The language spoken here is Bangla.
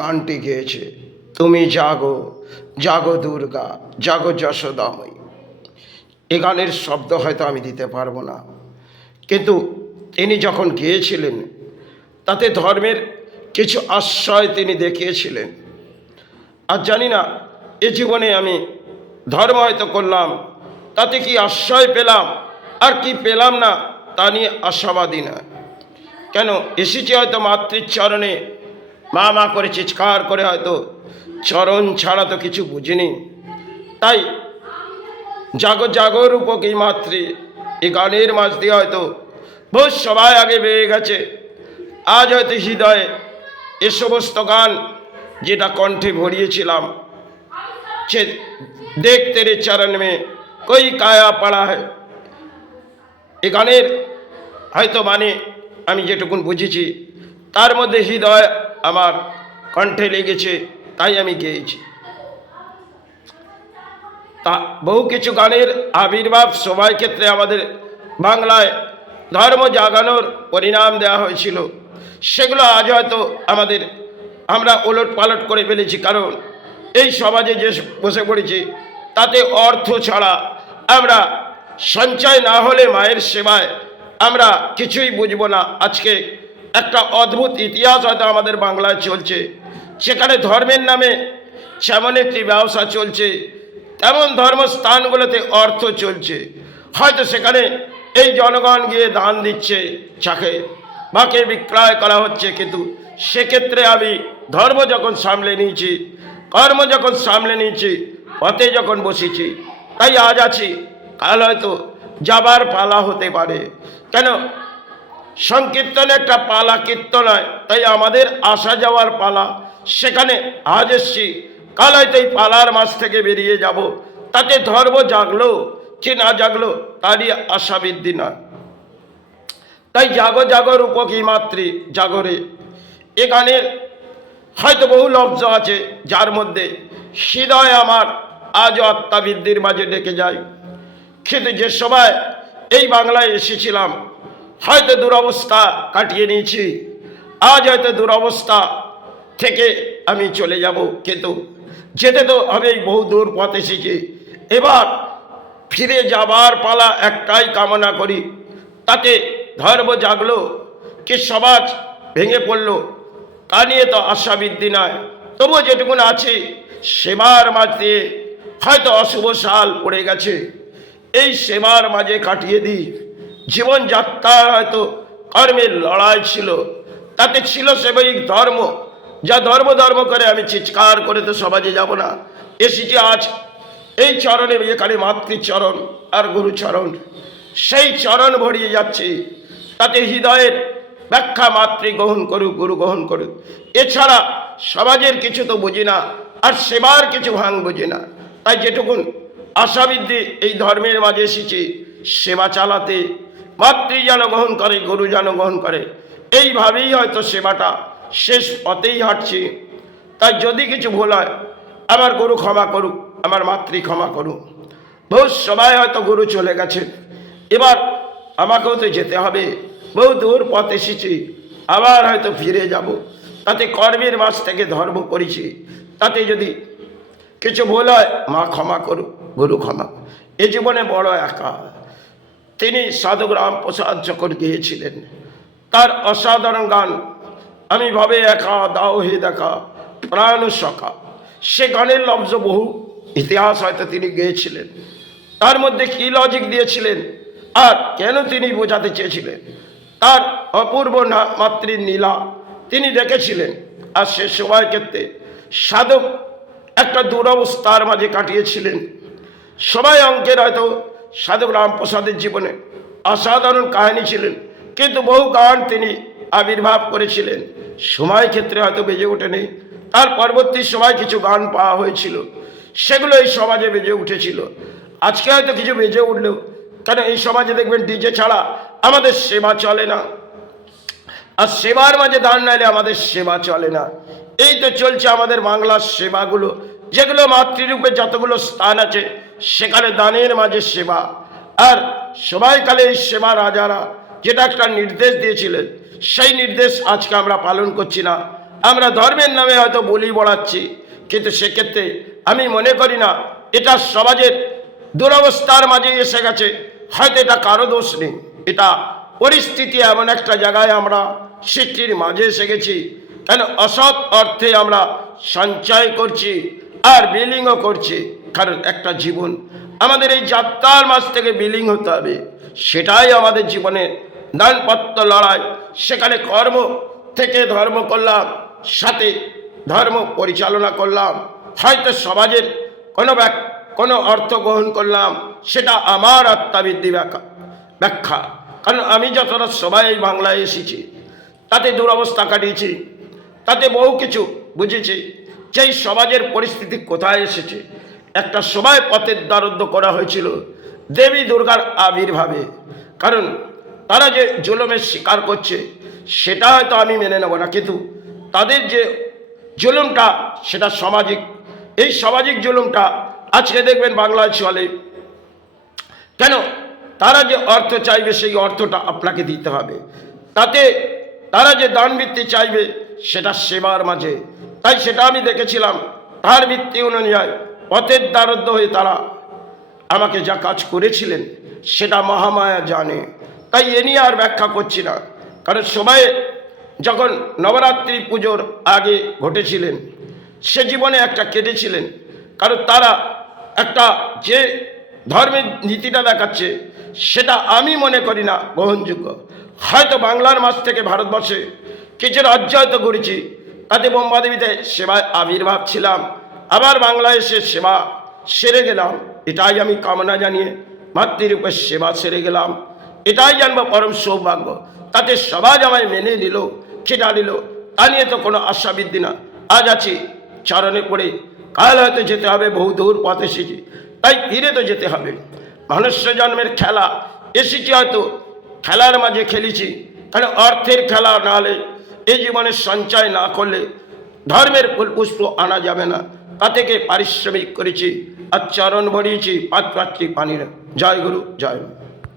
গানটি গেয়েছে, তুমি জাগো জাগো দুর্গা জাগো যশোদাময়ী। এ গানের শব্দ হয়তো আমি দিতে পারবো না, কিন্তু তিনি যখন গেয়েছিলেন তাতে ধর্মের কিছু আশ্রয় তিনি দেখিয়েছিলেন। আর জানি না এ জীবনে আমি ধর্ম হয়তো করলাম, তাতে কি আশ্রয় পেলাম আর কি পেলাম না তা নিয়ে আশাবাদী না। কেন এসেছি হয়তো মাতৃচরণে, মা মা করে চিৎকার করে, হয়তো চরণ ছাড়া তো কিছু বুঝিনি। তাই জাগো জাগো রূপকী মাতৃ এই গানের মাঝ দিয়ে হয়তো বহু সবাই আগে বেয়ে গেছে। আজ হয়তো হৃদয়ে এ সমস্ত গান যেটা কণ্ঠে ভরিয়েছিলাম, সে দেখ তেরে চরণ মে কই কায়া পড়া হয়, এ গানের হয়তো মানে আমি যেটুকুন বুঝেছি তার মধ্যে হৃদয় আমার কণ্ঠে লেগেছে, তাই আমি গেয়েছি। তা বহু কিছু গানের আবির্ভাব সবাই ক্ষেত্রে আমাদের বাংলায় ধর্ম জাগানোর পরিণাম দেওয়া হয়েছিল, সেগুলো আজ হয়তো আমরা ওলট পালট করে ফেলেছি। কারণ এই সমাজে যে বসে পড়েছি তাতে অর্থ ছাড়া আমরা সঞ্চয় না হলে মায়ের সেবায় আমরা কিছুই বুঝবো না। আজকে একটা অদ্ভুত ইতিহাস হয়তো আমাদের বাংলায় চলছে, সেখানে ধর্মের নামে যেমন একটি ব্যবসা চলছে, তেমন ধর্মস্থানগুলোতে অর্থ চলছে। হয়তো সেখানে এই জনগণ গিয়ে দান দিচ্ছে, চাকে বাকে বিক্রয় করা হচ্ছে, কিন্তু সেক্ষেত্রে আমি ধর্ম যখন সামলে নিয়েছি, কর্ম যখন সামলে নিয়েছি, পথে যখন বসেছি, তাই আজ আছি, কাল হয়তো যাবার পালা হতে পারে। কেন সংকীর্তন একটা পালা, কীর্তন হয়, তাই আমাদের আসা যাওয়ার পালা। সেখানে আজ এসছি, কাল হয়তো এই পালার মাঝ থেকে বেরিয়ে যাব। তাতে ধর্ম জাগলো কি না জাগলো তারই আশা বৃদ্ধি না। তাই জাগো জাগো রূপকী মাতৃ জাগরে এ গানের হয়তো বহু লব্জ আছে, যার মধ্যে হৃদয় আমার আজও আত্মাবৃদ্ধির মাঝে ডেকে যায়। কিন্তু যে সময় এই বাংলায় এসেছিলাম হয়তো দুরবস্থা কাটিয়ে নিয়েছি, আজ হয়তো দুরবস্থা থেকে আমি চলে যাব, কিন্তু যেতে তো আমি বহু দূর পথ এসেছি। এবার ফিরে যাবার পালা, একটাই কামনা করি, তাতে ধর্ম জাগলো কি সমাজ ভেঙে পড়লো তা নিয়ে তো আশা বৃদ্ধি নয়। তবুও যেটুকুন আছে সেবার মাঝ দিয়ে হয়তো অশুভ সাল পড়ে গেছে, এই সেবার মাঝে কাটিয়ে দিই। জীবনযাত্রা হয়তো কর্মের লড়াই ছিল, তাতে ছিল সেবৈক ধর্ম, যা ধর্ম ধর্ম করে আমি চিৎকার করে তো সমাজে যাব না। এসেছি আজ এই চরণে, এখানে মাতৃচরণ আর গুরুচরণ, সেই চরণ ভরিয়ে যাচ্ছি। তাতে হৃদয়ের ব্যাখ্যা মাতৃ গ্রহণ করুক, গুরু গ্রহণ করুক, এছাড়া সমাজের কিছু তো বুঝি না, আর সেবার কিছু ভাঙ বুঝি না। তাই যেটুকুন আশাবৃদ্ধি এই ধর্মের মাঝে এসেছি, সেবা চালাতে, মাতৃ যেন গ্রহণ করে, গুরু যেন গ্রহণ করে, এইভাবেই হয়তো সেবাটা শেষ পথেই হাঁটছি। তাই যদি কিছু ভুল হয় আমার গুরু ক্ষমা করুক, আমার মাতৃ ক্ষমা করুক। বহু সময় হয়তো গুরু চলে গেছে, এবার আমাকেও তো যেতে হবে, বহু দূর পথ এসেছি, আবার হয়তো ফিরে যাব। তাতে কর্মের মাঝ থেকে ধর্ম করেছি, তাতে যদি কিছু ভুল হয় মা ক্ষমা করুক, গুরু ক্ষমা। এ জীবনে বড় একা। তিনি সাধক রামপ্রসাদ যখন গিয়েছিলেন তার অসাধারণ গান আমি ভাবে একা দাও হে দেখা প্রাণ সখা, সে গানের লব্জ বহু ইতিহাস হয়তো তিনি গেয়েছিলেন। তার মধ্যে কি লজিক দিয়েছিলেন আর কেন তিনি বোঝাতে চেয়েছিলেন, তার অপূর্ব মাতৃর নীলা তিনি দেখেছিলেন। আর সে সময় ক্ষেত্রে সাধক একটা দুরবস্থার মাঝে কাটিয়েছিলেন। সবাই অঙ্কের হয়তো সাধক রামপ্রসাদের জীবনে অসাধারণ কাহিনী ছিলেন, কিন্তু বহু গান তিনি আবির্ভাব করেছিলেন, সময় ক্ষেত্রে হয়তো বেজে ওঠেনি। তার পরবর্তী সময় কিছু গান পাওয়া হয়েছিল, সেগুলো এই সমাজে বেজে উঠেছিল। আজকে হয়তো কিছু বেজে উঠলেও, কারণ এই সমাজে দেখবেন ডিজে ছাড়া আমাদের সেবা চলে না, আর সেবার মাঝে দান নাইলে আমাদের সেবা চলে না। এই তো চলছে আমাদের বাংলার সেবাগুলো, যেগুলো মাতৃরূপে যতগুলো স্থান আছে সেখানে দানের মাঝে সেবা। আর সময়কালে এই সেবা রাজারা যেটা একটা নির্দেশ দিয়েছিলেন, সেই নির্দেশ আজকে আমরা পালন করছি না। আমরা ধর্মের নামে হয়তো বলি বড়াচ্ছি, কিন্তু সেক্ষেত্রে আমি মনে করি না এটা সমাজের দুরবস্থার মাঝে এসে গেছে। হয়তো এটা কারো দোষ নেই, এটা পরিস্থিতি এমন একটা জায়গায় আমরা সৃষ্টির মাঝে এসে গেছি। কেন অসৎ অর্থে আমরা সঞ্চয় করছি আর বিলিংও করছি, কারণ একটা জীবন আমাদের এই যাত্রার মাঝ থেকে বিলিং হতে হবে। সেটাই আমাদের জীবনের দানপত্র লড়াই। সেখানে কর্ম থেকে ধর্ম করলাম, সাথে ধর্ম পরিচালনা করলাম, হয়তো সমাজের কোনো অর্থ গ্রহণ করলাম, সেটা আমার আত্মাবৃদ্ধি ব্যাখ্যা। কারণ আমি যতটা সবাই এই বাংলায় এসেছি, তাতে দুরবস্থা কাটিয়েছি, তাতে বহু কিছু বুঝেছি। যেই সমাজের পরিস্থিতি কোথায় এসেছে, একটা সময় পথের দ্বারুদ্ধ করা হয়েছিল দেবী দুর্গার আবির্ভাবে। কারণ তারা যে জুলুমের শিকার করছে সেটা হয়তো আমি মেনে নেব না, কিন্তু তাদের যে জুলুমটা সেটা সামাজিক। এই সামাজিক জুলুমটা আজকে দেখবেন বাংলায় চলে। কেন? তারা যে অর্থ চাইবে সেই অর্থটা আপনাকে দিতে হবে। তাতে তারা যে দান বৃত্তি চাইবে সেটা সেবার মাঝে। তাই সেটা আমি দেখেছিলাম, তার ভিত্তি অনুযায়ী পথের দ্বারস্থ হয়ে তারা আমাকে যা কাজ করেছিলেন সেটা মহামায়া জানে। তাই এ নিয়ে আর ব্যাখ্যা করছি না। কারণ সবাই যখন নবরাত্রি পুজোর আগে ঘটেছিলেন, সে জীবনে একটা কেটেছিলেন। কারণ তারা একটা যে ধর্মের নীতিটা দেখাচ্ছে সেটা আমি মনে করি না গ্রহণযোগ্য। হয়তো বাংলার মাঝ থেকে ভারতবর্ষে কিছু রাজ্য হয়তো ঘুরেছি, তাতে বোম্বাদেবীতে সেবায় আবির্ভাব ছিলাম, আবার বাংলায় এসে সেবা সেরে গেলাম। এটাই আমি কামনা জানিয়ে মাতৃরূপে সেবা সেরে গেলাম। এটাই জানবো পরম সৌভাগ্য। তাতে সমাজ আমায় মেনে নিল, খেটা নিল, তা নিয়ে তো কোনো আশাবৃদ্ধি না। আজ আছি চরণে পড়ে, কাল হয়তো যেতে হবে, বহু দূর পথ এসেছি, তাই ফিরে তো যেতে হবে। মনুষ্য জন্মের খেলা এসেছি, হয়তো খেলার মাঝে খেলেছি। কারণ অর্থের খেলা না হলে, এই জীবনের সঞ্চয় না করলে ধর্মের ফুল পুষ্প আনা যাবে না। তা থেকে পারিশ্রমিক করেছি আর চরণ ভরিয়েছি, পাত্রাত্রি পানির। জয় গুরু, জয়।